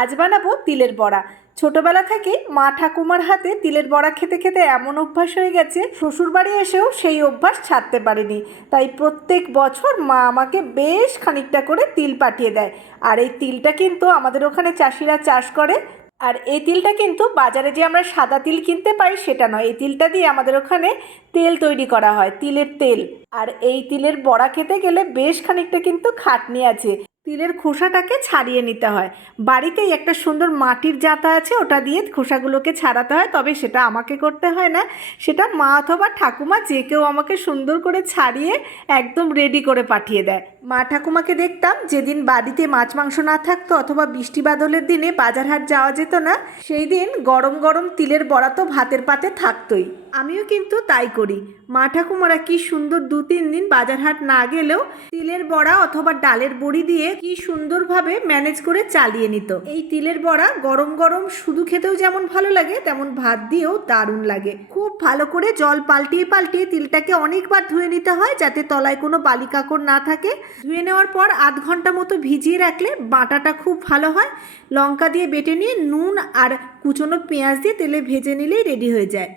আজ বানাবো তিলের বড়া। ছোটবেলা থেকে মা ঠাকুমার হাতে তিলের বড়া খেতে খেতে এমন অভ্যাস হয়ে গেছে, শ্বশুরবাড়ি এসেও সেই অভ্যাস ছাড়তে পারিনি। তাই প্রত্যেক বছর মা আমাকে বেশ খানিকটা করে তিল পাঠিয়ে দেয়। আর এই তিলটা কিন্তু আমাদের ওখানে চাষিরা চাষ করে। আর এই তিলটা কিন্তু বাজারে যে আমরা সাদা তিল কিনতে পাই সেটা নয়, এই তিলটা দিয়ে আমাদের ওখানে তেল তৈরি করা হয়, তিলের তেল। আর এই তিলের বড়া খেতে গেলে বেশ খানিকটা কিন্তু খাটনি আছে। তিলের খোসাটাকে ছাড়িয়ে নিতে হয়। বাড়িতেই একটা সুন্দর মাটির জাতা আছে, ওটা দিয়ে খোসাগুলোকে ছাড়াতে হয়, তবে সেটা আমাকে করতে হয় না, সেটা মা অথবা ঠাকুমা যে কেউ আমাকে সুন্দর করে ছাড়িয়ে একদম রেডি করে পাঠিয়ে দেয়। মা ঠাকুমাকে দেখতাম যেদিন বাড়িতে মাছ মাংস না থাকতো অথবা বৃষ্টি বাদলের দিনে বাজার হাট যাওয়া যেত না, সেই দিন গরম গরম তিলের বড়া তো ভাতের পাতে থাকতোই। আমিও কিন্তু তাই করি। মা ঠাকুমারা কি সুন্দর 2-3 দিন বাজার হাট না গেলেও তিলের বড়া অথবা ডালের বড়ি দিয়ে কি সুন্দরভাবে ম্যানেজ করে চালিয়ে নিত। এই তিলের বড়া গরম গরম শুধু খেতেও যেমন ভালো লাগে, তেমন ভাত দিয়েও দারুণ লাগে। খুব ভালো করে জল পাল্টিয়ে পাল্টিয়ে তিলটাকে অনেকবার ধুয়ে নিতে হয়, যাতে তলায় কোনো বালি কাঁকড় না থাকে। ধুয়ে নেওয়ার পর আধ ঘন্টা মতো ভিজিয়ে রাখলে বাটাটা খুব ভালো হয়। লঙ্কা দিয়ে বেটে নিয়ে নুন আর কুচনো পেঁয়াজ দিয়ে তেলে ভেজে নিলেই রেডি হয়ে যায়।